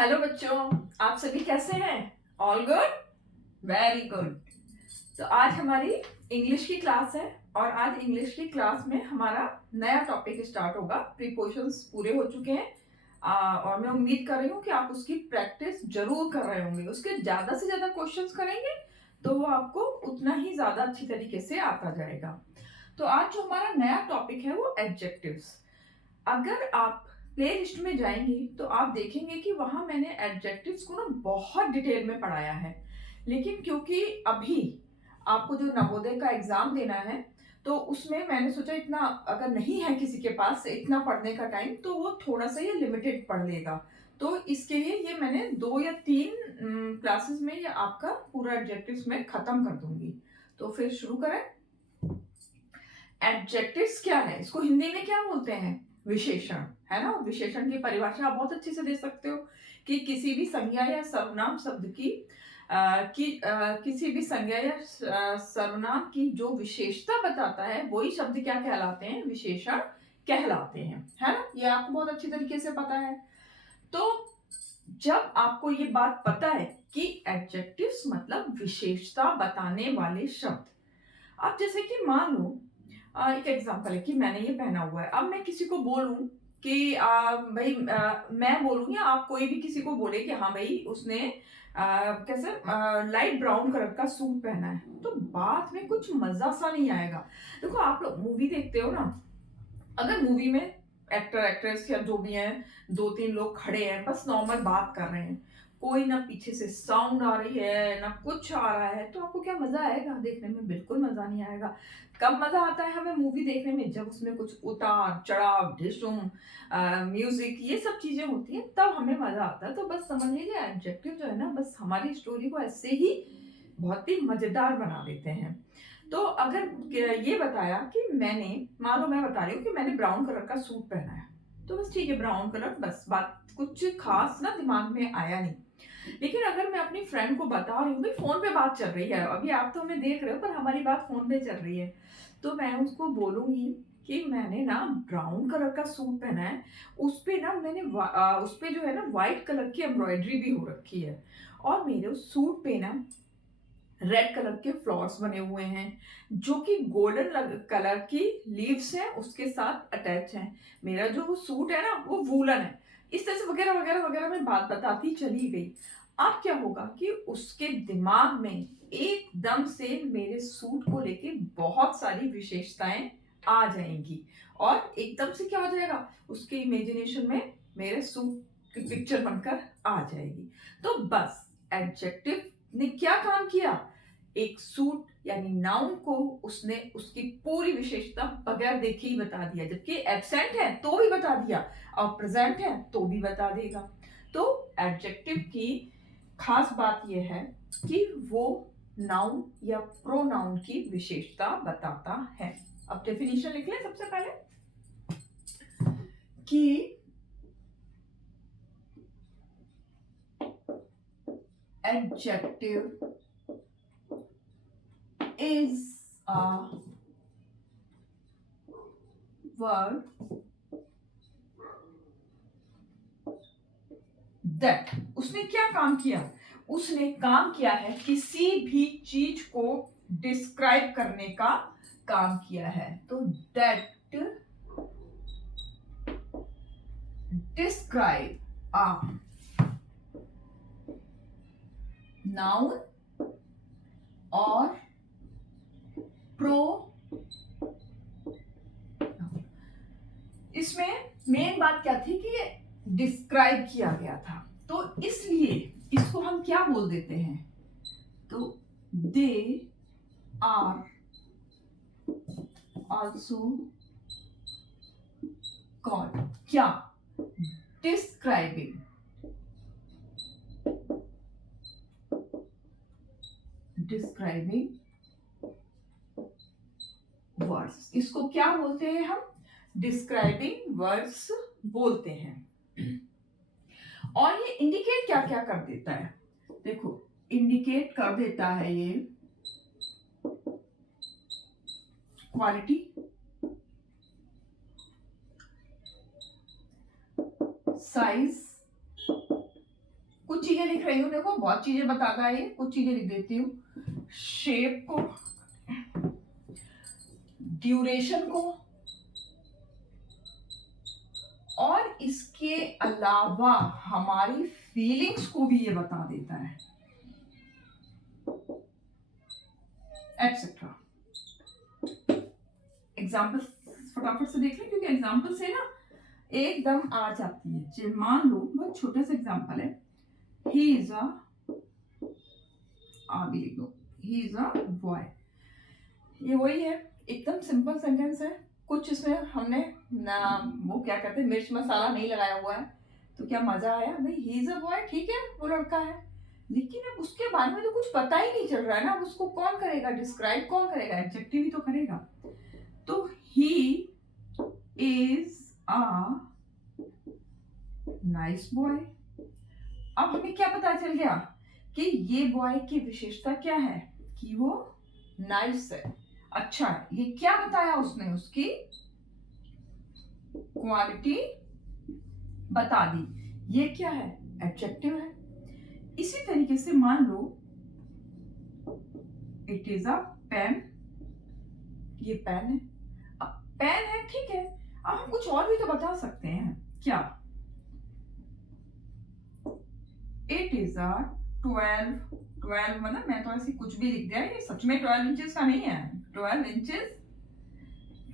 Hello बच्चों, आप सभी कैसे हैं? All good? Very good. तो आज हमारी इंग्लिश की क्लास है और आज इंग्लिश की क्लास में हमारा नया टॉपिक स्टार्ट होगा। प्रीपोजिशंस पूरे हो चुके हैं और मैं उम्मीद कर रही हूँ कि आप उसकी प्रैक्टिस जरूर कर रहे होंगे। उसके ज्यादा से ज्यादा क्वेश्चंस करेंगे तो वो आपको उतना ही ज्यादा अच्छी तरीके से आता जाएगा। तो आज जो हमारा नया टॉपिक है वो एडजेक्टिव्स। अगर आप प्ले लिस्ट में जाएंगी तो आप देखेंगे कि वहां मैंने एडजेक्टिव्स को ना बहुत डिटेल में पढ़ाया है। लेकिन क्योंकि अभी आपको जो नवोदय का एग्जाम देना है तो उसमें मैंने सोचा इतना अगर नहीं है किसी के पास इतना पढ़ने का टाइम तो वो थोड़ा सा ये लिमिटेड पढ़ लेगा। तो इसके लिए ये मैंने 2 या 3 क्लासेस में ये आपका पूरा एडजेक्टिव्स में खत्म कर दूंगी। तो फिर शुरू करें। एडजेक्टिव्स क्या है, इसको हिंदी में क्या बोलते हैं? विशेषण। है ना? विशेषण की परिभाषा आप बहुत अच्छे से दे सकते हो कि किसी भी संज्ञा या सर्वनाम शब्द किसी भी संज्ञा या सर्वनाम की जो विशेषता बताता है वही शब्द क्या कहलाते हैं? विशेषण कहलाते हैं। है ना? ये आपको बहुत अच्छी तरीके से पता है। तो जब आपको ये बात पता है कि एडजेक्टिव्स मतलब विशेषता बताने वाले शब्द। अब जैसे कि मान लो एक एग्जांपल है कि मैंने ये पहना हुआ है। अब मैं किसी को बोलूं कि भाई मैं बोलूं या आप कोई भी किसी को बोले कि हाँ भाई उसने कैसे लाइट ब्राउन कलर का सूट पहना है तो बात में कुछ मजा सा नहीं आएगा। देखो आप लोग मूवी देखते हो ना, अगर मूवी में एक्टर एक्ट्रेस या जो भी हैं 2-3 लोग खड़े हैं बस नॉर्मल बात कर रहे हैं, कोई ना पीछे से साउंड आ रही है ना कुछ आ रहा है, तो आपको क्या मजा आएगा? देखने में बिल्कुल मजा नहीं आएगा। कब मजा आता है हमें मूवी देखने में? जब उसमें कुछ उतार चढ़ाव ढिशुम म्यूजिक ये सब चीजें होती है तब हमें मजा आता है। तो बस समझ लीजिए एडजेक्टिव जो है ना बस हमारी स्टोरी को ऐसे ही बहुत ही मजेदार बना देते हैं। तो अगर ये बताया कि मैंने, मान लो मैं बता रही हूँ कि मैंने ब्राउन कलर का सूट पहना है तो बस ठीक है ब्राउन कलर, बस बात कुछ खास ना दिमाग में आया नहीं। लेकिन अगर मैं अपनी फ्रेंड को बता रही हूँ, भाई फोन पे बात चल रही है, अभी आप तो हमें देख रहे हो पर हमारी बात फोन पे चल रही है, तो मैं उसको बोलूंगी कि मैंने ना ब्राउन कलर का सूट पहना है, उस पे ना उस पे जो है ना व्हाइट कलर की एम्ब्रॉयडरी भी हो रखी है और मेरे उस सूट पे ना रेड कलर के फ्लावर्स बने हुए हैं जो कि गोल्डन कलर की लीव्स हैं उसके साथ अटैच हैं। मेरा जो वो सूट है ना वो वूलन है। इस तरह से वगैरह वगैरह वगैरह मैं बात बताती चली गई। अब क्या होगा कि उसके दिमाग में एकदम से मेरे सूट को लेके बहुत सारी विशेषताएं आ जाएंगी और एकदम से क्या हो जाएगा, उसके इमेजिनेशन में मेरे सूट की पिक्चर बनकर आ जाएगी। तो बस एडजेक्टिव ने क्या काम किया, एक सूट यानी नाउन को उसने उसकी पूरी विशेषता बगैर देखे ही बता दिया, जबकि एब्सेंट है तो भी बता दिया और प्रेजेंट है तो भी बता देगा। तो एडजेक्टिव की खास बात यह है कि वो नाउन या प्रोनाउन की विशेषता बताता है। अब डेफिनेशन लिख लें सबसे पहले कि adjective is a word that, उसने क्या काम किया? उसने काम किया है किसी भी चीज को डिस्क्राइब करने का काम किया है। तो that describe a noun और प्रो, इसमें मेन बात क्या थी कि ये डिस्क्राइब किया गया था तो इसलिए इसको हम क्या बोल देते हैं? तो दे आर ऑल्सो कॉल्ड क्या? Describing words. इसको क्या बोलते हैं हम? डिस्क्राइबिंग वर्ड्स बोलते हैं। और ये इंडिकेट क्या क्या कर देता है? देखो इंडिकेट कर देता है ये क्वालिटी, साइज, चीजें लिख रही हूँ, देखो बहुत चीजें बताता है ये, कुछ चीजें लिख देती हूँ। शेप को, ड्यूरेशन को, और इसके अलावा हमारी फीलिंग्स को भी ये बता देता है, एक्सेट्रा। एग्जाम्पल फटाफट से देख लें, क्योंकि एग्जाम्पल से ना एकदम आ जाती है। मान लो बहुत छोटा सा एग्जाम्पल है, ही इज भी लिख दो, ही इज अ बॉय। ये वही है, एकदम सिंपल सेंटेंस है, कुछ इसमें हमने ना वो क्या कहते हैं मिर्च मसाला नहीं लगाया हुआ है, तो क्या मजा आया भाई, ही इज अ बॉय, ठीक है वो लड़का है, लेकिन अब उसके बारे में तो कुछ पता ही नहीं चल रहा है ना, अब उसको कौन करेगा डिस्क्राइब, कौन करेगा, एडजेक्टिव ही तो करेगा। तो he is a nice boy. अब हमें क्या पता चल गया कि ये बॉय की विशेषता क्या है, कि वो नाइस है, अच्छा है। ये क्या बताया उसने, उसकी क्वालिटी बता दी, ये क्या है, एडजेक्टिव है। इसी तरीके से मान लो इट इज अ पेन, ये पेन है, अब पेन है ठीक है, अब हम कुछ और भी तो बता सकते हैं, क्या, इट इज अ 12 मतलब मैं तो ऐसी कुछ भी लिख दिया, ये सच में 12 इंचेस का नहीं है, 12 इंचेस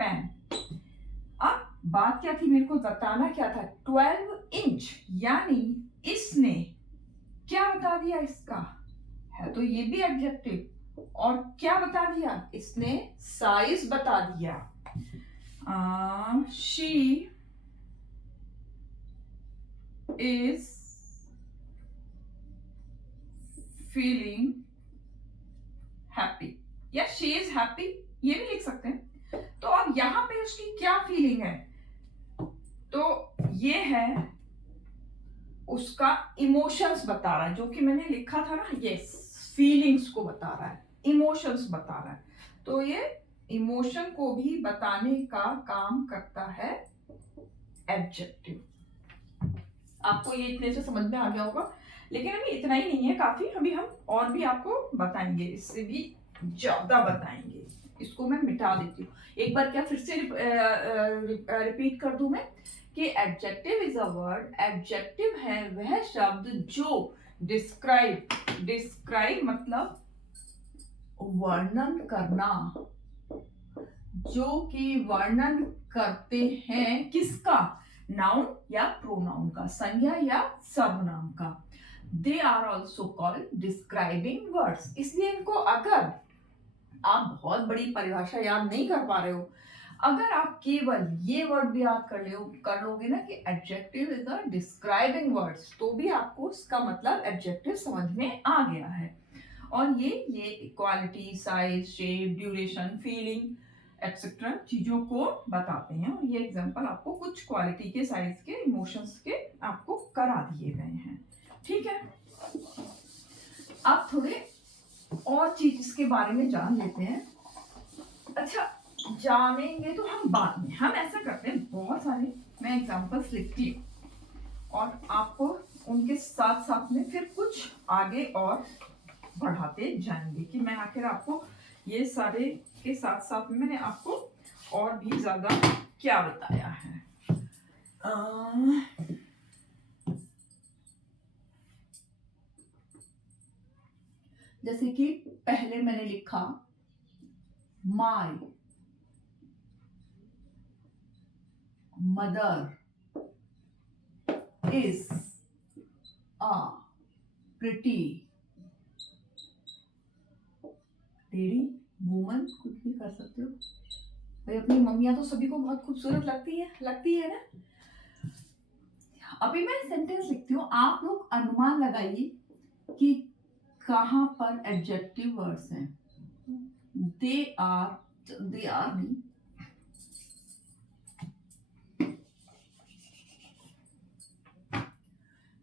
पेन। अब बात क्या थी, मेरे को बताना क्या था, 12 इंच, यानी इसने क्या बता दिया, इसका है तो ये भी एडजेक्टिव, और क्या बता दिया इसने, साइज बता दिया। शी इज फीलिंग हैप्पी, या शी इज हैप्पी, ये भी लिख सकते हैं। तो अब यहां पे उसकी क्या फीलिंग है, तो ये है उसका इमोशंस बता रहा है, जो कि मैंने लिखा था ना, ये फीलिंग्स को बता रहा है, इमोशंस बता रहा है, तो ये इमोशन को भी बताने का काम करता है एडजेक्टिव। आपको ये इतने से समझ में आ गया होगा, लेकिन अभी इतना ही नहीं है, काफी, अभी हम और भी आपको बताएंगे, इससे भी ज्यादा बताएंगे। इसको मैं मिटा देती हूँ एक बार, क्या फिर से रिपीट कर दूं मैं, कि adjective is a word, adjective है वह शब्द जो डिस्क्राइब मतलब वर्णन करना, जो कि वर्णन करते हैं किसका, नाउन या प्रोनाउन का, संज्ञा या सर्वनाम का। They are also called describing words. इसलिए इनको, अगर आप बहुत बड़ी परिभाषा याद नहीं कर पा रहे हो, अगर आप केवल ये वर्ड भी याद कर लोगे ना कि adjective is a describing words, तो भी आपको इसका मतलब एडजेक्टिव समझ में आ गया है। और ये quality, size, shape, duration, feeling etcetera चीजों को बताते हैं। और ये एग्जांपल आपको कुछ क्वालिटी के, साइज के, इमोशंस के आपको करा दिए गए हैं, ठीक है। अब थोड़े और चीज इसके बारे में जान लेते हैं। अच्छा, जानेंगे तो हम बाद में, हम ऐसा करते हैं, बहुत सारे मैं एग्जांपल्स लिखती हूँ और आपको उनके साथ साथ में फिर कुछ आगे और बढ़ाते जाएंगे, कि मैं आखिर आपको ये सारे के साथ साथ में मैंने आपको और भी ज्यादा क्या बताया है। जैसे कि पहले मैंने लिखा my mother is a pretty lady, woman, कुछ भी कर सकते हो भाई, अपनी मम्मियां तो सभी को बहुत खूबसूरत लगती है ना। अभी मैं सेंटेंस लिखती हूँ, आप लोग अनुमान लगाइए कि कहां पर एडजेक्टिव वर्ड्स हैं। दे आर नहीं,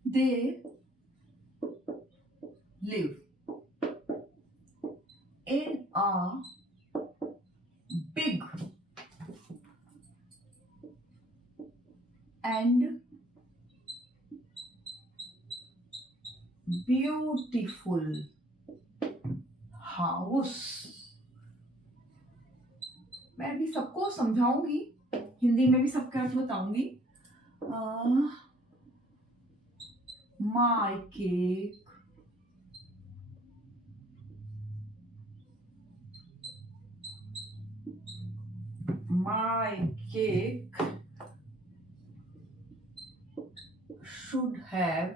they live in a big and beautiful house. मैं भी सबको समझाऊंगी, हिंदी में भी सबके अर्थ बताऊंगी। माय केक शुड हैव,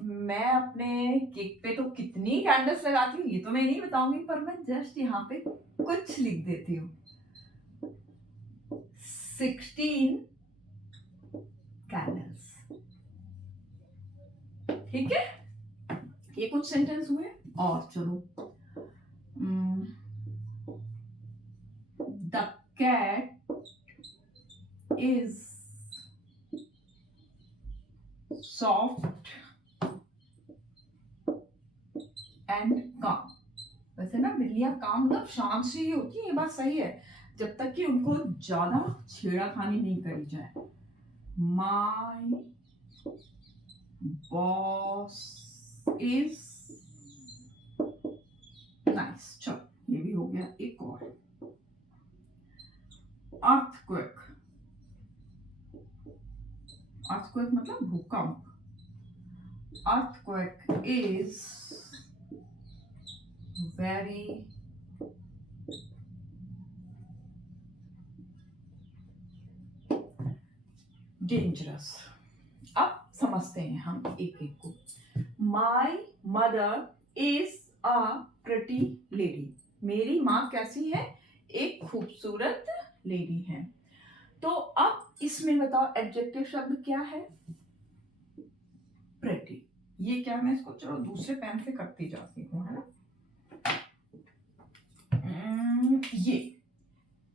मैं अपने केक पे तो कितनी कैंडल्स लगाती हूँ ये तो मैं नहीं बताऊंगी, पर मैं जस्ट यहाँ पे कुछ लिख देती हूँ। 16 कैंडल्स। ठीक है, ये कुछ सेंटेंस हुए। और चलो, the cat is soft and calm. वैसे ना बिल्लियां काम मतलब शांत से ही होती है, ये बात सही है, जब तक कि उनको ज्यादा छेड़ाखानी नहीं करी जाए। My boss is nice. चलो ये भी हो गया। एक और, अर्थक्वेक। अर्थक्वेक मतलब भूकंप। Earthquake is very dangerous. अब समझते हैं हम एक एक को। My mother is a pretty lady. मेरी माँ कैसी है? एक खूबसूरत लेडी है। तो अब इसमें बताओ एडजेक्टिव शब्द क्या है? प्रिटी। ये क्या, मैं इसको चलो दूसरे पेन से करती जाती हूँ, है ना।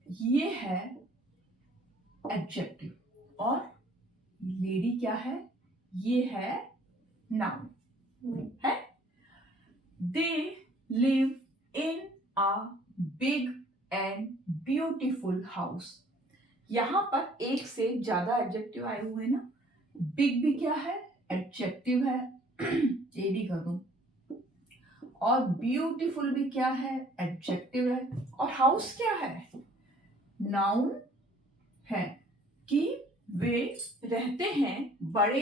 ये है एडजेक्टिव और लेडी क्या है? ये है नाउन है। They live in a big and beautiful house. यहां पर एक से ज्यादा एडजेक्टिव आए हुए हैं ना। बिग भी क्या है? एडजेक्टिव है, एडी कर दूं। और ब्यूटीफुल भी क्या है? एडजेक्टिव है। और हाउस क्या है? नाउन है कि वे रहते हैं बड़े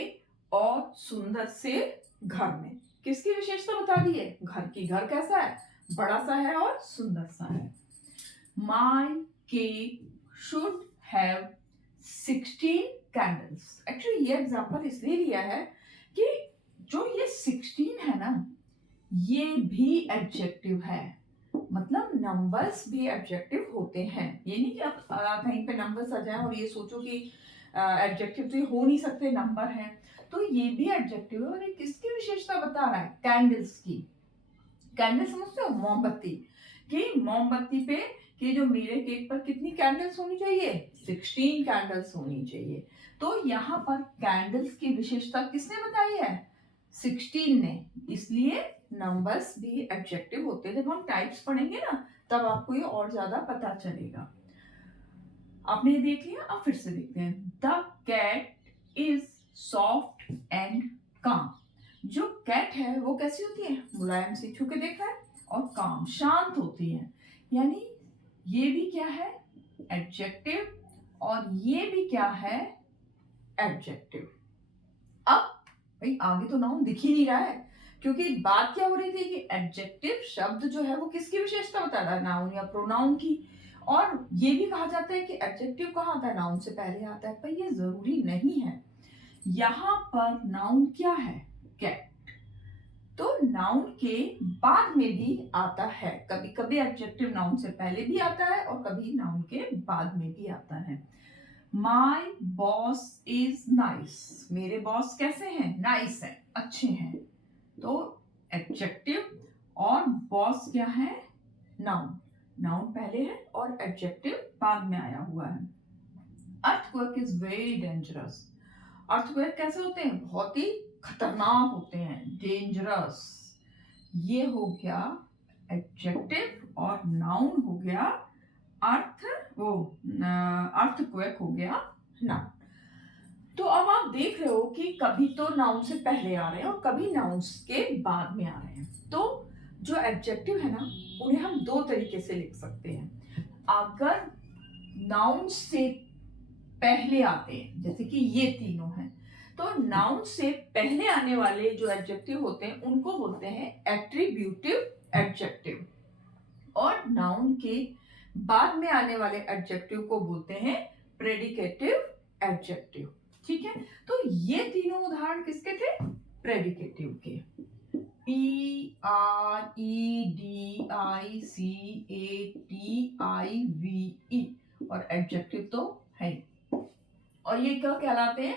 और सुंदर से घर में। किसकी विशेषता बता दी है? घर की। घर कैसा है? बड़ा सा है और सुंदर सा है। My cake should have 16 candles. Actually ये एग्जांपल इसलिए लिया है कि जो ये 16 है ना, ये भी एडजेक्टिव है। मतलब नंबर्स भी एडजेक्टिव होते हैं। ये नहीं कि आप कहीं पे नंबर्स आ जाए और ये सोचो कि एडजेक्टिव तो ये हो नहीं सकते, नंबर है। तो ये भी एडजेक्टिव है। और ये किसकी विशेषता बता रहा है? कैंडल्स की। कैंडल समझते हो? मोमबत्ती। कि मोमबत्ती पे कि जो मेरे केक पर कितनी कैंडल्स होनी चाहिए? 16 कैंडल्स होनी चाहिए। तो यहाँ पर कैंडल्स की विशेषता किसने बताई है? 16 ने। इसलिए नंबर्स भी एडजेक्टिव होते हैं। जब हम टाइप्स पढ़ेंगे ना, तब आपको ये और ज्यादा पता चलेगा। आपने ये देख लिया, अब फिर से देखते हैं। The cat is soft and calm. जो कैट है वो कैसी होती है? मुलायम सी, छू के देखा है। और काम, शांत होती है। यानी ये भी क्या है? एडजेक्टिव। और ये भी क्या है? एडजेक्टिव। अब भाई आगे तो नाउन दिख ही नहीं रहा है, क्योंकि बात क्या हो रही थी कि एडजेक्टिव शब्द जो है वो किसकी विशेषता बता रहा है? नाउन या प्रोनाउन की। और ये भी कहा जाता है कि एडजेक्टिव कहाँ आता है? नाउन से पहले आता है, पर ये जरूरी नहीं है। यहां पर नाउन क्या है? कैट। तो नाउन के बाद में भी आता है। कभी कभी एडजेक्टिव नाउन से पहले भी आता है और कभी नाउन के बाद में भी आता है। My boss is nice. मेरे बॉस कैसे हैं? नाइस है, अच्छे हैं। तो एडजेक्टिव और बॉस क्या है? नाउन। नाउन पहले है और एडजेक्टिव बाद में आया हुआ है। Earthquake is very dangerous. Earthquake कैसे होते हैं? बहुत ही खतरनाक होते हैं, डेंजरस। ये हो गया एडजेक्टिव और नाउन हो गया अर्थक्वेक हो गया नाउन। तो अब आप देख रहे हो कि कभी तो नाउन से पहले आ रहे हैं और कभी नाउन्स के बाद में आ रहे हैं। तो जो एडजेक्टिव है ना, उन्हें हम दो तरीके से लिख सकते हैं। अगर नाउन से पहले आते हैं, जैसे कि ये तीनों हैं, तो नाउन से पहले आने वाले जो एडजेक्टिव होते हैं उनको बोलते हैं एट्रीब्यूटिव एडजेक्टिव, और नाउन के बाद में आने वाले एडजेक्टिव को बोलते हैं प्रेडिकेटिव एडजेक्टिव। ठीक है, तो ये तीनों उदाहरण किसके थे? प्रेडिकेटिव के। PREDICATIVE, और एडजेक्टिव तो है। और ये क्या कहलाते हैं?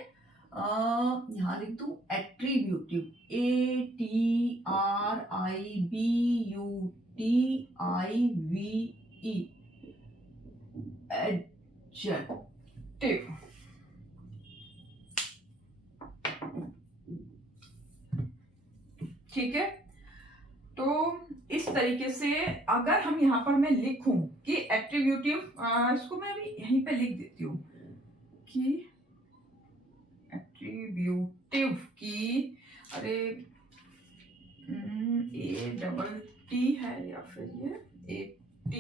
यहां लिख दू एट्रीब्यूटिव, ATRIBUTIVE, एडजेक्टिव। ठीक है, तो इस तरीके से अगर हम यहाँ पर मैं लिखूं कि एट्रीब्यूटिव, इसको मैं अभी यहीं पे लिख देती हूँ कि एट्रीब्यूटिव की, अरे ATT है या फिर ये AT,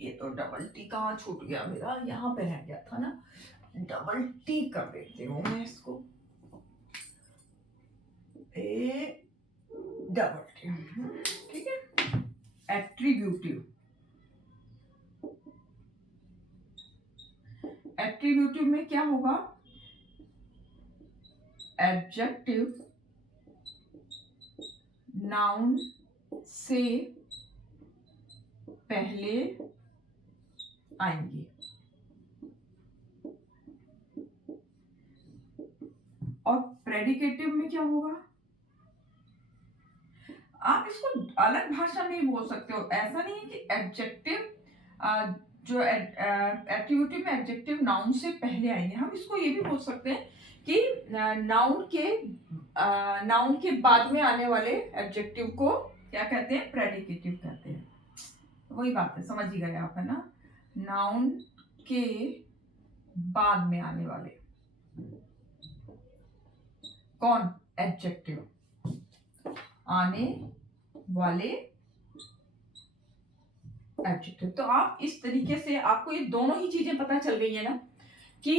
ये तो डबल टी कहाँ छूट गया मेरा, यहाँ पे रह गया था ना, डबल टी कर देती हूँ मैं इसको, डबल टी। ठीक है, एट्रीब्यूटिव। एट्रीब्यूटिव में क्या होगा? एडजेक्टिव नाउन से पहले आएंगे, और प्रेडिकेटिव में क्या होगा? आप इसको अलग भाषा में बोल सकते हो, ऐसा नहीं है कि एडजेक्टिव, जो एट्रीब्यूटिव में एडजेक्टिव नाउन से पहले आएंगे। हम इसको ये भी बोल सकते हैं कि नाउन के बाद में आने वाले एडजेक्टिव को क्या कहते हैं? प्रेडिकेटिव कहते हैं। वही बात है, समझ ही गए आप, है ना? नाउन के बाद में आने वाले कौन? एडजेक्टिव, आने वाले एडजेक्टिव। तो आप इस तरीके से, आपको ये दोनों ही चीजें पता चल गई है ना कि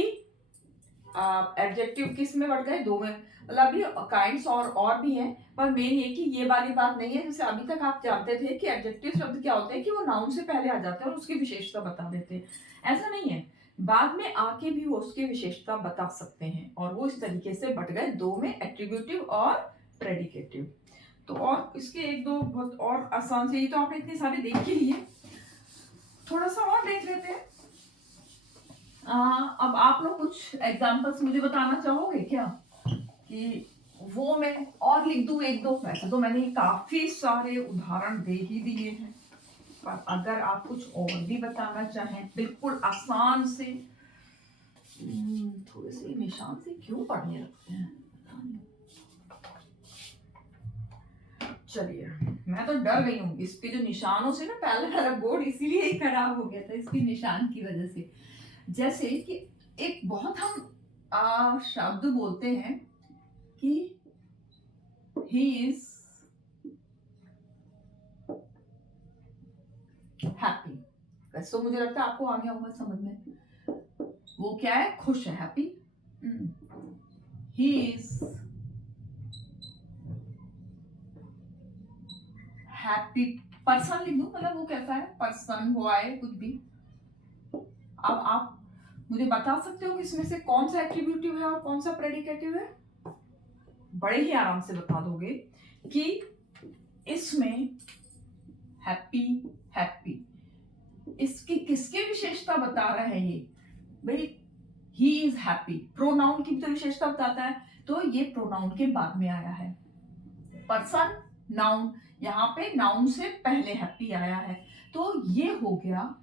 एडजेक्टिव किस में बढ़ गए? दो में। मतलब अभी काइंड्स और भी हैं, पर मेन ये कि ये वाली बात नहीं है। जैसे अभी तक आप जानते थे कि एडजेक्टिव शब्द क्या होते हैं कि वो नाउन से पहले आ जाते हैं और उसकी विशेषता बता देते हैं। ऐसा नहीं है, बाद में आके भी वो उसकी विशेषता बता सकते हैं, और वो इस तरीके से बढ़ गए दो में, एट्रीब्यूटिव और प्रेडिकेटिव। तो और इसके एक दो बहुत और आसान से, ही तो आपने इतने सारे देख ही लिए, थोड़ा सा और देख लेते हैं। अब आप लोग कुछ एग्जांपल्स मुझे बताना चाहोगे क्या, कि वो मैं और लिख दूं एक दो? वैसे तो मैंने काफी सारे उदाहरण दे ही दिए हैं, पर अगर आप कुछ और भी बताना चाहें बिल्कुल आसान से, थोड़े से निशान से क्यों पढ़ने लगते हैं? चलिए, मैं तो डर गई हूँ इसके जो निशानों से ना, पहले वाला बोर्ड इसीलिए ही खराब हो गया था, इसके निशान की वजह से। जैसे कि एक बहुत हम शब्द बोलते हैं कि he is happy, वैसे तो मुझे लगता है आपको आ गया होगा समझ में। वो क्या है? खुश है, happy. he is happy person लिख दूं, मतलब वो कैसा है? पर्सन, बॉय, कुछ भी। अब आप मुझे बता सकते हो कि इसमें से कौन सा एट्रीब्यूटिव है और कौन सा प्रेडिकेटिव है? बड़े ही आराम से बता दोगे कि इसमें हैप्पी, हैप्पी, इसकी किसकी विशेषता बता रहे हैं? ये भाई ही इज हैप्पी, प्रोनाउन की भी तो विशेषता बताता है, तो ये प्रोनाउन के बाद में आया है। पर्सन नाउन, यहाँ पे नाउन से पहले हैप्पी आया है, तो ये हो गया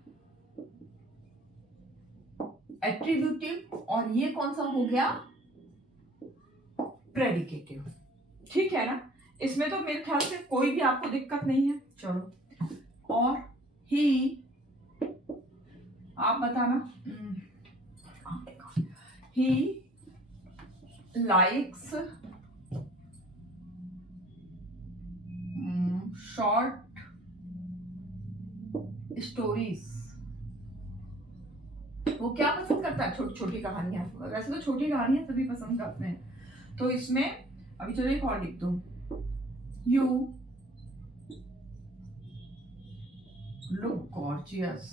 एट्रीब्यूटिव, और ये कौन सा हो गया? प्रेडिकेटिव। ठीक है ना? इसमें तो मेरे ख्याल से कोई भी आपको दिक्कत नहीं है। चलो, और ही, आप बताना। He likes short stories. वो क्या पसंद करता है? छोटी छोटी कहानियां। वैसे तो छोटी कहानियां सभी पसंद करते हैं। तो इसमें अभी चलो एक और लिख दूं, यू लुक गॉर्जियस।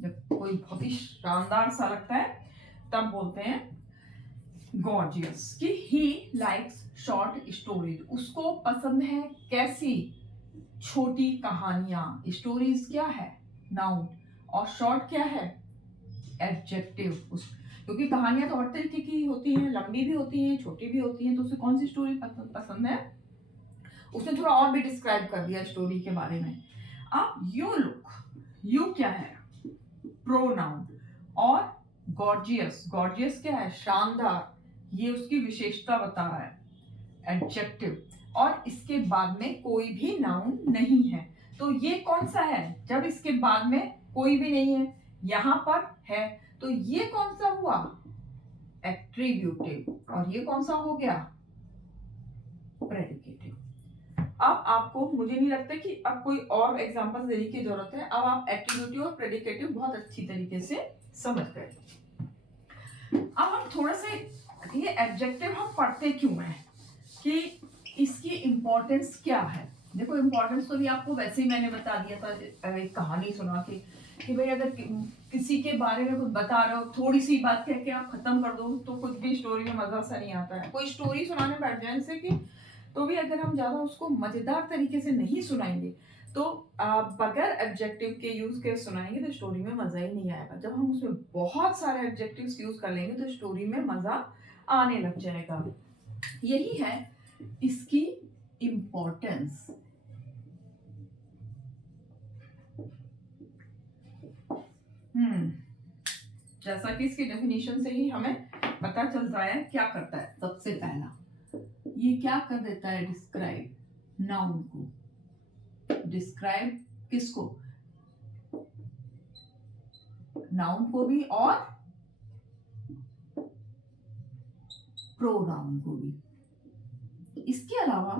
जब कोई बहुत ही शानदार सा लगता है तब बोलते हैं गॉर्जियस। कि ही लाइक्स शॉर्ट स्टोरीज, उसको पसंद है कैसी? छोटी कहानियां। स्टोरीज क्या है? नाउन। और शॉर्ट क्या है? एडजेक्टिव। क्योंकि कहानियां तो हर तरीके की होती हैं, लंबी भी होती हैं, छोटी भी होती हैं। तो उसे कौन सी स्टोरी पसंद है? उसने थोड़ा और भी डिस्क्राइब कर दिया स्टोरी के बारे में। अब यू लुक, यू क्या है? प्रोनाउन। और गॉर्जियस, गॉर्जियस क्या है? शानदार। ये उसकी विशेषता बता रहा है, एडजेक्टिव। और इसके बाद में कोई भी नाउन नहीं है। तो ये कौन सा है? जब इसके बाद में कोई भी नहीं है, यहां पर है, तो ये कौन सा हुआ? एट्रीब्यूटिव। और ये कौन सा हो गया? प्रेडिकेटिव। अब आपको, मुझे नहीं लगता कि अब कोई और एग्जांपल देने की जरूरत है। अब आप एट्रीब्यूटिव और प्रेडिकेटिव बहुत अच्छी तरीके से समझ गए। अब हम थोड़ा सा, ये एडजेक्टिव हम पढ़ते क्यों हैं, कि इसकी इंपॉर्टेंस क्या है? देखो इंपॉर्टेंस तो भी आपको वैसे ही मैंने बता दिया था एक कहानी सुना के, कि भाई अगर किसी के बारे में कुछ बता रहे हो, थोड़ी सी बात कह के आप खत्म कर दो, तो कुछ भी स्टोरी में मजा सा नहीं आता है। कोई स्टोरी सुनाने बैठ जाए जैसे कि, तो भी अगर हम ज्यादा उसको मजेदार तरीके से नहीं सुनाएंगे, तो बगैर एडजेक्टिव के यूज के सुनाएंगे तो स्टोरी में मजा ही नहीं आएगा। जब हम उसमें बहुत सारे एडजेक्टिव्स यूज कर लेंगे तो स्टोरी में मजा आने लग जाएगा। यही है इसकी इंपॉर्टेंस। जैसा कि इसकी डेफिनेशन से ही हमें पता चलता है क्या करता है। सबसे पहला ये क्या कर देता है? डिस्क्राइब, नाउन को। डिस्क्राइब किसको? नाउन को भी और प्रोनाउन को भी। इसके अलावा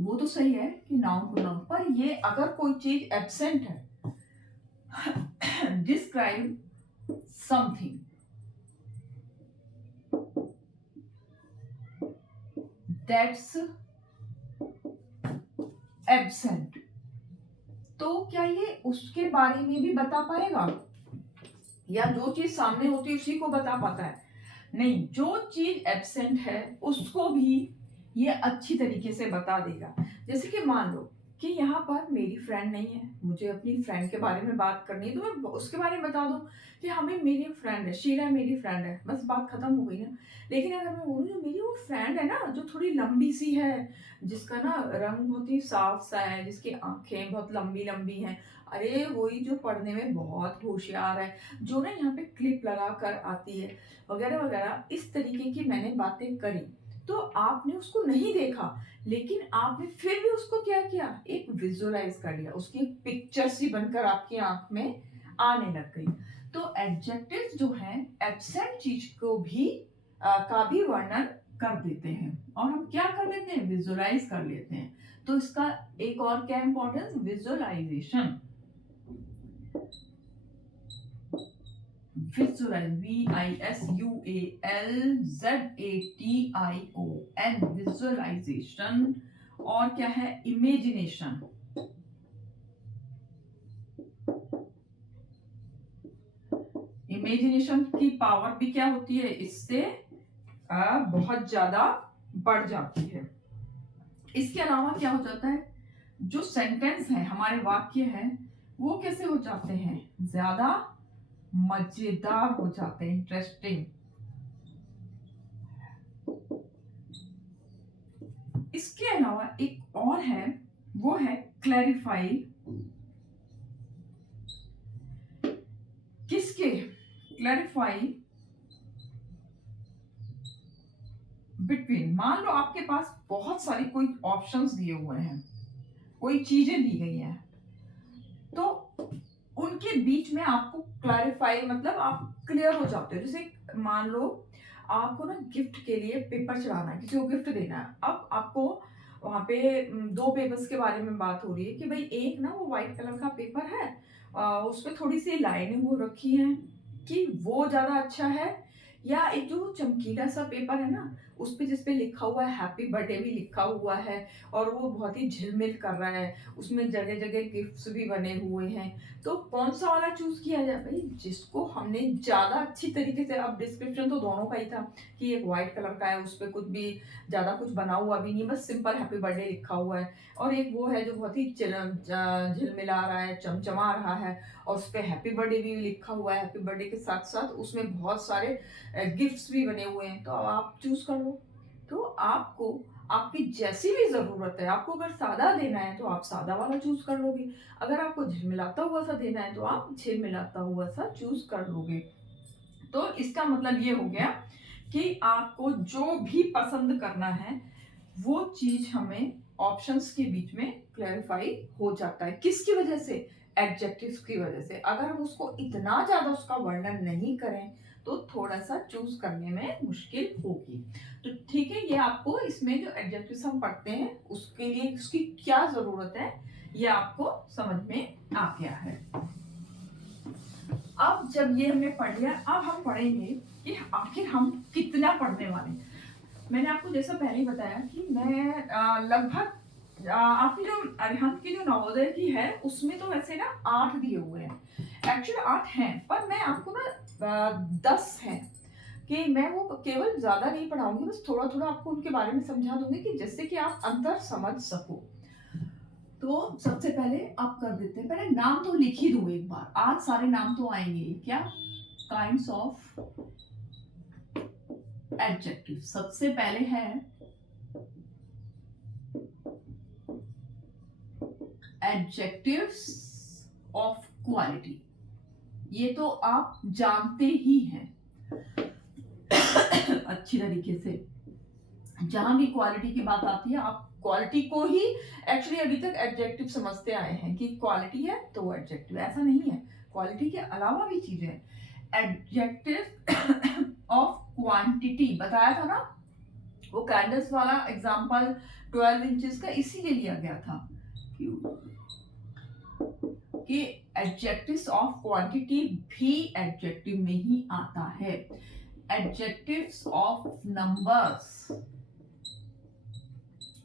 वो तो सही है कि नाउन प्रोनाउन, पर ये अगर कोई चीज एब्सेंट है, डिस्क्राइब समथिंग दैट्स एब्सेंट, तो क्या ये उसके बारे में भी बता पाएगा? या जो चीज सामने होती है उसी को बता पाता है? नहीं, जो चीज एब्सेंट है उसको भी ये अच्छी तरीके से बता देगा। जैसे कि मान लो कि यहाँ पर मेरी फ्रेंड नहीं है, मुझे अपनी फ्रेंड के बारे में बात करनी है, तो मैं उसके बारे में बता दूं कि हमें मेरी फ्रेंड है, शीला मेरी फ्रेंड है, बस बात खत्म हो गई ना। लेकिन अगर मैं बोलूँ जो मेरी वो फ्रेंड है ना, जो थोड़ी लंबी सी है, जिसका ना रंग बहुत ही साफ सा है, जिसकी आंखें बहुत लंबी लंबी हैं, अरे वही जो पढ़ने में बहुत होशियार है, जो ना यहाँ पे क्लिप लगा कर आती है, वगैरह वगैरह, इस तरीके की मैंने बातें करी। तो आपने उसको नहीं देखा, लेकिन आपने फिर भी उसको क्या किया? एक विजुअलाइज कर लिया, उसकी पिक्चर सी बनकर आपकी आंख में आने लग गई। तो एडजेक्टिव्स जो हैं एब्सेंट चीज को भी का भी वर्णन कर देते हैं, और हम क्या कर लेते हैं? विजुअलाइज कर लेते हैं। तो इसका एक और क्या importance? Visualization. Visual, VISUALZATION, visualization. और क्या है? इमेजिनेशन। इमेजिनेशन की पावर भी क्या होती है? इससे बहुत ज्यादा बढ़ जाती है। इसके अलावा क्या हो जाता है? जो सेंटेंस है, हमारे वाक्य हैं, वो कैसे हो जाते हैं? ज्यादा मजेदार हो जाते हैं, इंटरेस्टिंग। इसके अलावा एक और है, वो है क्लैरिफाई। किसके? Clarify between. मान लो आपके पास बहुत सारी कोई ऑप्शंस दिए हुए हैं, कोई चीजें दी गई हैं, तो उनके बीच में आपको क्लैरिफाई मतलब आप क्लियर हो जाते हो। जैसे मान लो आपको ना गिफ्ट के लिए पेपर चढ़ाना है, किसी को गिफ्ट देना है। अब आपको वहाँ पे 2 पेपर्स के बारे में बात हो रही है कि भाई एक ना वो व्हाइट कलर का पेपर है, उसपे थोड़ी-सी लाइनिंग हो रखी है, कि वो ज़्यादा अच्छा है, या एक जो चमकीला सा पेपर है ना, उसपे जिसपे लिखा हुआ है हैप्पी बर्थडे भी लिखा हुआ है और वो बहुत ही झिलमिल कर रहा है, उसमें जगह-जगह गिफ्ट्स भी बने हुए हैं। तो कौन-सा वाला चूज़ किया जाए? भई जिसको हमने ज़्यादा अच्छी तरीके से, अब डिस्क्रिप्शन तो दोनों का ही था कि एक व्हाइट कलर का है, उसपे कुछ भी ज़्यादा कुछ बना हुआ भी नहीं है, बस सिंपल हैप्पी बर्थडे लिखा हुआ है। और एक वो है जो बहुत ही झिलमिला रहा है, चमचमा रहा है और उसपे हैप्पी बर्थडे भी लिखा हुआ है। हैप्पी बर्थडे के साथ-साथ उसमें बहुत सारे गिफ्ट्स भी बने हुए हैं, तो अब आप चूज़ कर लो। तो आपको आपकी जैसी भी ज़रूरत है, आपको अगर सादा देना है तो आप सादा वाला चूज़ कर लोगे। अगर आपको झिलमिलाता हुआ सा देना है तो आप झिलमिलाता हुआ सा चूज़ कर लोगे। तो इसका मतलब ये हो गया कि आपको जो भी पसंद करना है, वो चीज़ हमें ऑप्शंस के बीच में क्लैरिफ़ाई हो जाता है। किसकी वजह से? एडजेक्टिव्स की वजह से। अगर हम उसको इतना ज़्यादा उसका वर्णन नहीं करें, तो थोड़ा-सा चूज़ करने में मुश्किल होगी। तो ठीक है, ये आपको इसमें जो एडजेक्टिव्स हम पढ़ते हैं, उसके लिए उसकी क्या ज़रूरत है, ये आपको समझ में आ गया है। अब जब ये हमने पढ़ लिया, अब हम पढ़ेंगे कि आखिर हम कितना पढ़ने वाले हैं। मैंने आपको जैसा पहले ही बताया कि मैं लगभग आपकी जो अरिहंत की जो नवोदय की है, उसमें तो वैसे ना 8 दिए हुए हैं। एक्चुअली 8 हैं, पर मैं आपको ना 10 हैं कि मैं वो केवल ज़्यादा नहीं पढ़ाऊँगी, बस थोड़ा-थोड़ा आपको उनके बारे में समझा दूँगी कि जिससे कि आप अंतर समझ सको। तो सबसे पहले आप कर देते हैं, पहले नाम तो लिख ही दूँ एक बार, आज सारे नाम तो आएँगे। क्या? Kinds of adjective. सबसे पहले है एडजेक्टिव्स ऑफ क्वालिटी। ये तो आप जानते ही हैं अच्छी तरीके से। जहां भी क्वालिटी की बात आती है, आप क्वालिटी को ही एक्चुअली अभी तक एडजेक्टिव समझते आए हैं कि क्वालिटी है तो वो एडजेक्टिव। ऐसा नहीं है, क्वालिटी के अलावा भी चीजें हैं। एडजेक्टिव ऑफ क्वांटिटी बताया था ना, वो कैंडल्स वाला एग्जांपल 12 इंचेस का इसीलिए लिया गया था कि एडजेक्टिव्स ऑफ क्वांटिटी भी एडजेक्टिव में ही आता है। एडजेक्टिव्स ऑफ नंबर्स,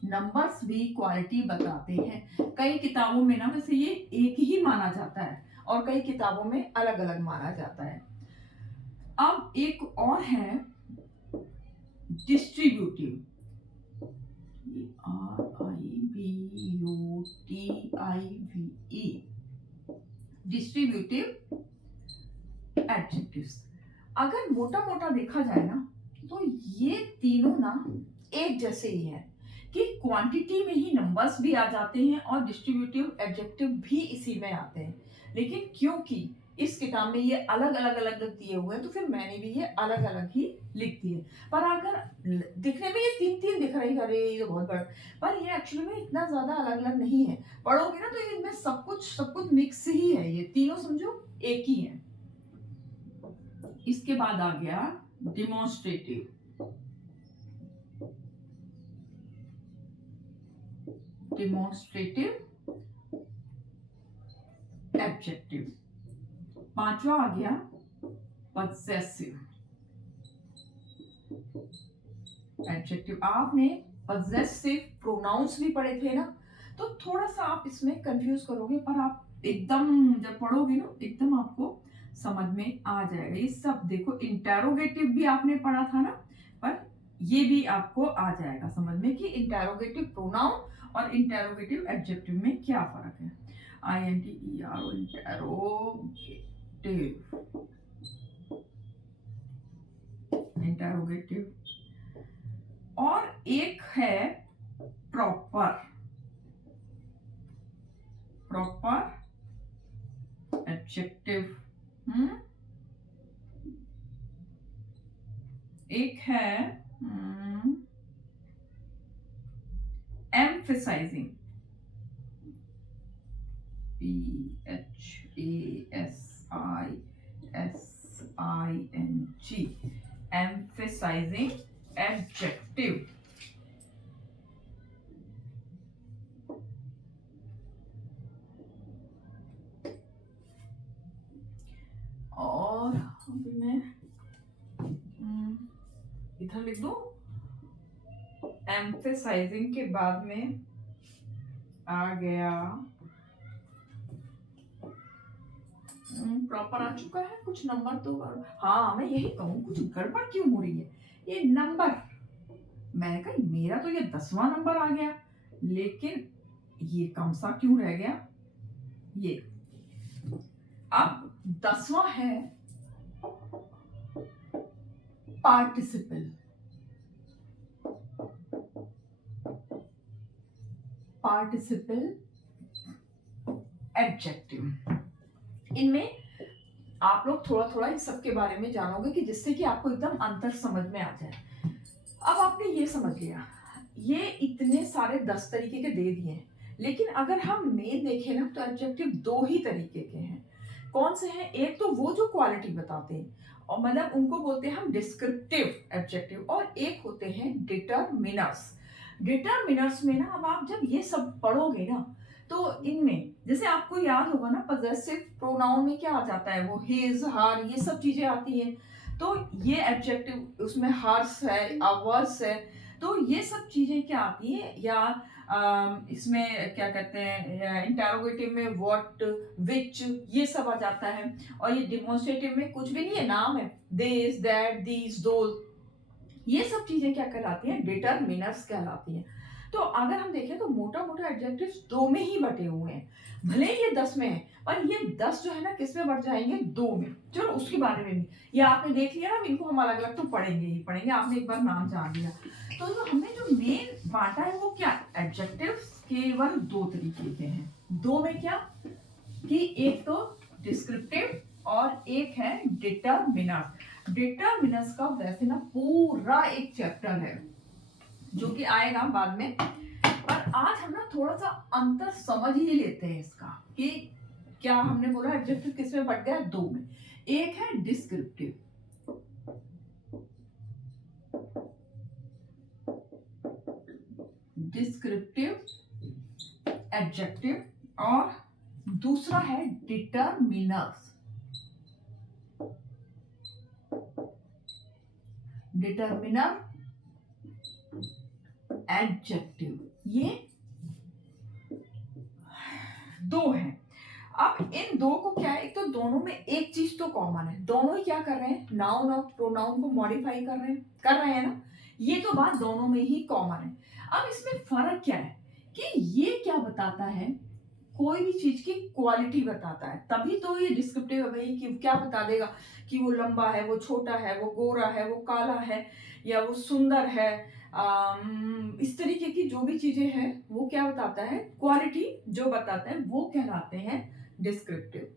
नंबर्स भी क्वालिटी बताते हैं। कई किताबों में ना वैसे ये एक ही माना जाता है और कई किताबों में अलग अलग माना जाता है। अब एक और है डिस्ट्रीब्यूटिव, RIBUTIVE, डिस्ट्रीब्यूटिव एडजेक्टिव्स। अगर मोटा मोटा देखा जाए ना, तो ये तीनों ना एक जैसे ही हैं कि क्वांटिटी में ही नंबर्स भी आ जाते हैं और डिस्ट्रीब्यूटिव एडजेक्टिव भी इसी में आते हैं। लेकिन क्योंकि इस किताब में ये अलग अलग अलग दिए हुए हैं, तो फिर मैंने भी ये अलग अलग ही लिख दिए। पर अगर दिखने में ये तीन तीन दिख रही, अरे ये तो बहुत बड़ा, पर ये एक्चुअली में इतना ज्यादा अलग अलग नहीं है। पढ़ोगे ना तो इनमें सब कुछ मिक्स ही है, ये तीनों समझो एक ही है। इसके बाद आ गया डिमॉन्स्ट्रेटिव। Demonstrative adjective. पांचवा आ गया पजेसिव एडजेक्टिव। आपने पजेसिव प्रोनाउंस भी पढ़े थे ना, तो थोड़ा सा आप इसमें कंफ्यूज करोगे, पर आप एकदम जब पढ़ोगे ना, एकदम आपको समझ में आ जाएगा। ये सब देखो, इंटेरोगेटिव भी आपने पढ़ा था ना, पर ये भी आपको आ जाएगा समझ में कि इंटेरोगेटिव प्रोनाउन और इंटेरोगेटिव एडजेक्टिव में क्या फर्क है। INTERO, interrogative. और एक है प्रॉपर, प्रॉपर एडजेक्टिव। एक है एम्फेसाइजिंग, PHASIZING, एम्फेसाइजिंग एडजेक्टिव। और अभी मैं इधर लिख दूं, एम्फेसाइजिंग के बाद में आ गया, प्रॉपर आ चुका है, कुछ नंबर तो, हाँ मैं यही कहूँ कुछ गड़बड़ क्यों हो रही है, ये नंबर, मैंने कहा मेरा तो ये 10वां नंबर आ गया, लेकिन ये कम सा क्यों रह गया, ये अब 10वां है पार्टिसिपल, पार्टिसिपल एडजेक्टिव। इनमें आप लोग थोड़ा थोड़ा इन सब के बारे में जानोगे कि जिससे कि आपको एकदम अंतर समझ में आ जाए। अब आपने ये समझ लिया, ये इतने सारे 10 तरीके के दे दिए हैं, लेकिन अगर हम मेन देखें ना तो एडजेक्टिव 2 ही तरीके के हैं। कौन से हैं? एक तो वो जो क्वालिटी बताते हैं, और मतलब उनको बोलते हैं हम डिस्क्रिप्टिव एडजेक्टिव, और एक होते हैं डिटरमिनर्स। डिटरमिनर्स में ना, अब आप जब ये सब पढ़ोगे ना तो इनमें जैसे आपको याद होगा ना, पजेसिव प्रोनाउन में क्या आ जाता है, वो हिज, हर, ये सब चीजें आती हैं। तो ये एडजेक्टिव उसमें हर्स है, अवर्स है, तो ये सब चीजें क्या आती है, या इसमें क्या कहते हैं, इंटेरोगेटिव में व्हाट, विच, ये सब आ जाता है। और ये डिमोन्स्ट्रेटिव में कुछ भी नहीं है, नाम है, दिस, दैट, दीज, दोज, ये सब चीजें क्या कहलाती हैं, डिटरमिनर्स कहलाती हैं। तो अगर हम देखें तो मोटा मोटा एडजेक्टिव्स 2 में ही बटे हुए हैं, भले ये 10 में है, पर ये 10 जो है ना किस में बढ़ जाएंगे, 2 में। चलो उसके बारे में भी ये आपने देख लिया ना, इनको हम अलग अलग तो पढ़ेंगे ही पढ़ेंगे, आपने एक बार नाम जान लिया। तो जो हमने जो मेन बांटा है वो क्या, एडजेक्टिव्स केवल 2 तरीके के हैं। 2 में क्या, कि एक तो डिस्क्रिप्टिव और एक है डिटरमिनर। डिटरमिनर्स का वैसे ना पूरा एक चैप्टर है जो कि आएगा बाद में, पर आज हम ना थोड़ा सा अंतर समझ ही लेते हैं इसका, कि क्या हमने बोला एडजेक्टिव किस में बट गया, 2 में। एक है डिस्क्रिप्टिव, डिस्क्रिप्टिव एडजेक्टिव, और दूसरा है डिटरमिनर्स, डिटरमिनर एडजेक्टिव। ये 2 हैं। अब इन 2 को क्या है, एक तो दोनों में एक चीज तो कॉमन है, दोनों ही क्या कर रहे हैं, नाउन और प्रोनाउन को मॉडिफाई कर रहे हैं ना, ये तो बात दोनों में ही कॉमन है। अब इसमें फर्क क्या है, कि ये क्या बताता है, कोई भी चीज की क्वालिटी बताता है, तभी तो ये डिस्क्रिप्टिव है भाई, कि क्या बता देगा कि वो लंबा है, वो छोटा है, वो गोरा है, वो काला है, या वो सुंदर है, इस तरीके की जो भी चीजें हैं वो क्या बताता है, क्वालिटी जो बताते हैं वो कहलाते हैं डिस्क्रिप्टिव।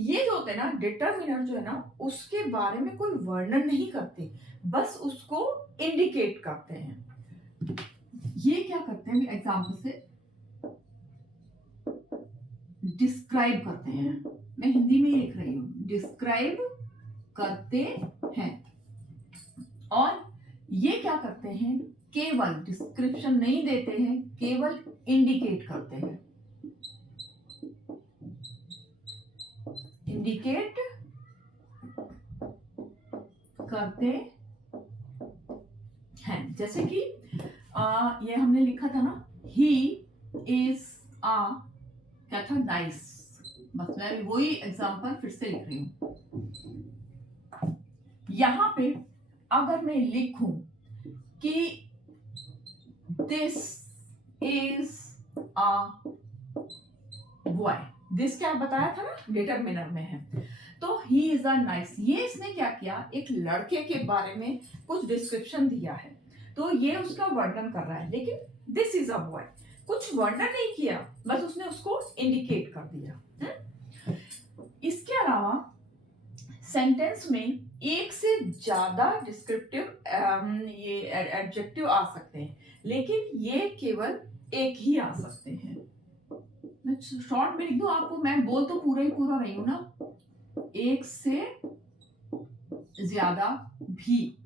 ये जो होते हैं ना डिटरमिनर जो है ना, उसके बारे में कोई वर्णन नहीं करते, बस उसको इंडिकेट करते हैं। ये क्या करते हैं, एग्जाम्पल से डिस्क्राइब करते हैं, मैं हिंदी में लिख रही हूं, डिस्क्राइब करते हैं। और ये क्या करते हैं, केवल डिस्क्रिप्शन नहीं देते हैं, केवल इंडिकेट करते हैं, इंडिकेट करते हैं। जैसे कि ये हमने लिखा था ना, ही इज आ, क्या था, नाइस, बस मैं वही एग्जांपल फिर से लिख रही हूं। यहां पे अगर मैं लिखूं कि this is a boy, this क्या बताया था ना, डिटरमिनर में है, तो ही इज अ नाइस, ये इसने क्या किया, एक लड़के के बारे में कुछ डिस्क्रिप्शन दिया है, तो ये उसका वर्णन कर रहा है, लेकिन दिस इज अ बॉय कुछ वर्णन नहीं किया, बस उसने उसको इंडिकेट कर दिया। इसके अलावा सेंटेंस में एक से ज्यादा डिस्क्रिप्टिव ये एडजेक्टिव आ सकते हैं, लेकिन ये केवल एक ही आ सकते हैं। मैं शॉर्ट में लिख दूं आपको, मैं बोल तो पूरा ही पूरा रही हूं ना, एक से ज्यादा भी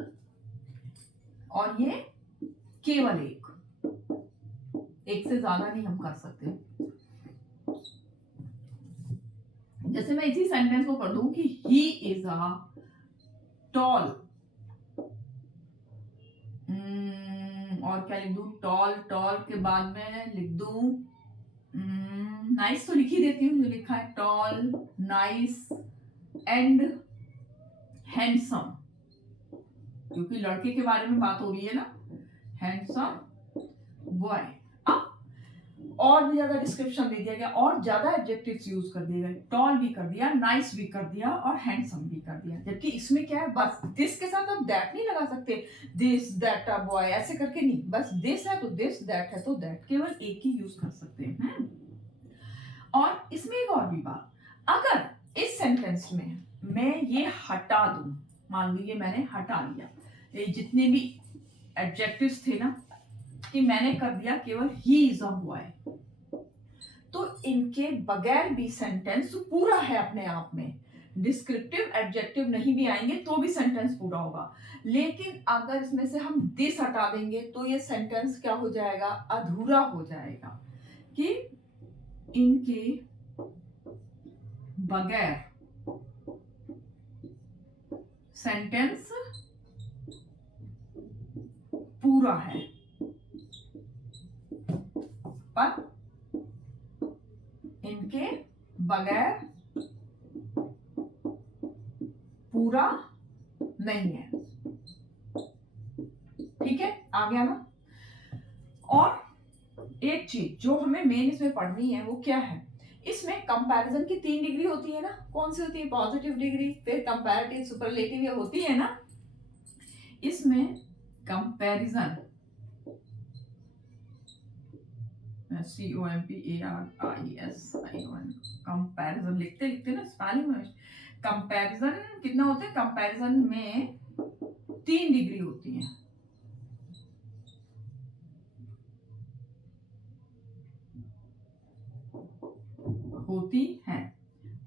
और ये केवल एक से ज्यादा नहीं हम कर सकते। जैसे मैं इसी सेंटेंस को पढ़ दूं कि ही इज अ टॉल, और क्या लिख दूं, टॉल, टॉल के बाद में लिख दूं नाइस, तो लिख ही देती हूँ जो लिखा है, टॉल, नाइस एंड हैंडसम, क्योंकि लड़के के बारे में बात हो रही है ना, हैंडसम बॉय। अब और भी ज्यादा डिस्क्रिप्शन दे दिया गया और ज्यादा एडजेक्टिव्स यूज कर दिए गए, टॉल भी कर दिया, नाइस भी कर दिया और हैंडसम भी कर दिया। जबकि इसमें क्या है, बस दिस के साथ आप दैट नहीं लगा सकते, दिस दैट अ बॉय ऐसे करके नहीं, बस दिस है तो दिस, दैट है तो दैट, केवल एक ही यूज कर सकते हैं। और इसमें एक और भी बात, अगर इस सेंटेंस में मैं ये हटा दूं, मान लीजिए मैंने हटा दिया ये जितने भी एडजेक्टिव्स थे ना, कि मैंने कर दिया केवल ही इज अ बॉय, तो इनके बगैर भी सेंटेंस पूरा है अपने आप में, डिस्क्रिप्टिव एडजेक्टिव नहीं भी आएंगे तो भी सेंटेंस पूरा होगा। लेकिन अगर इसमें से हम दिस हटा देंगे तो ये सेंटेंस क्या हो जाएगा, अधूरा हो जाएगा, कि इनके बगैर सेंटेंस पूरा है, पर इनके बगैर पूरा नहीं है। ठीक है, आ गया ना। और एक चीज जो हमें मेन इसमें पढ़नी है वो क्या है, इसमें कंपैरिजन की 3 डिग्री होती है ना, कौन सी होती है, पॉजिटिव डिग्री, फिर कंपैरेटिव, सुपरलेटिव, ये होती है ना। इसमें कंपैरिजन, COMPARISION, कंपैरिजन लिखते लिखते ना स्पेलिंग में, कंपैरिजन कितना होता है, कंपैरिजन में 3 डिग्री होती है।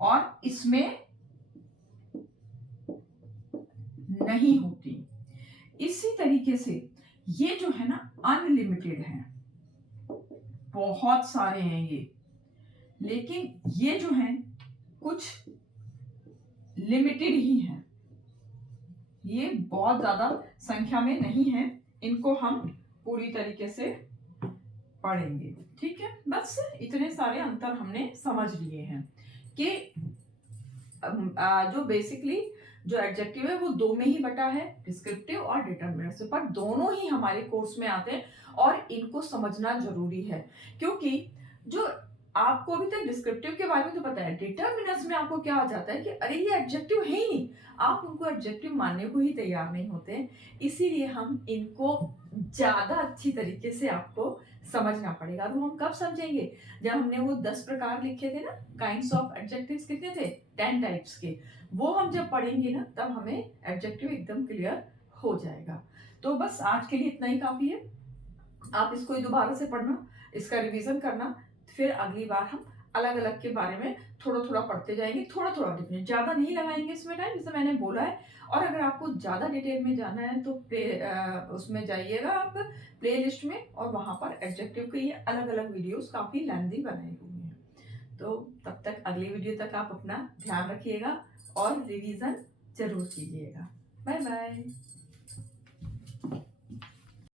और इसमें नहीं होती। इसी तरीके से ये जो है ना अनलिमिटेड है, बहुत सारे हैं ये, लेकिन ये जो है कुछ लिमिटेड ही है, ये बहुत ज्यादा संख्या में नहीं है, इनको हम पूरी तरीके से पढ़ेंगे। ठीक है, बस इतने सारे अंतर हमने समझ लिए हैं कि जो बेसिकली जो एडजेक्टिव है वो 2 में ही बटा है, डिस्क्रिप्टिव और डिटरमिनेटिव, पर दोनों ही हमारे कोर्स में आते हैं और इनको समझना जरूरी है, क्योंकि जो आपको अभी तक डिस्क्रिप्टिव के बारे में तो पता है, डिटरमिनर्स में आपको क्या आ जाता है कि अरे ये एडजेक्टिव है ही नहीं, आप उनको एडजेक्टिव मानने को ही तैयार नहीं होते। इसीलिए हम इनको ज्यादा अच्छी तरीके से आपको समझना पड़ेगा। तो हम कब समझेंगे, जब हमने वो 10 प्रकार लिखे थे ना, काइंड्स ऑफ एडजेक्टिव्स कितने थे, 10 टाइप्स के, वो हम जब पढ़ेंगे ना तब हमें एडजेक्टिव एकदम क्लियर हो जाएगा। तो बस आज के लिए इतना ही काफी है, आप इसको दोबारा से पढ़ना, इसका रिवीजन करना, फिर अगली बार हम अलग अलग के बारे में थोड़ा थोड़ा पढ़ते जाएंगे, थोड़ा थोड़ा डिफरेंट, ज्यादा नहीं लगाएंगे इसमें टाइम, जैसे मैंने बोला है। और अगर आपको ज्यादा डिटेल में जाना है तो उसमें जाइएगा आप प्ले लिस्ट में, और वहां पर एडजेक्टिव के ये अलग अलग वीडियोस काफी लेंथी बनाई हुई हैं। तो तब तक अगली वीडियो तक आप अपना ध्यान रखिएगा और रिवीजन जरूर कीजिएगा। Bye bye.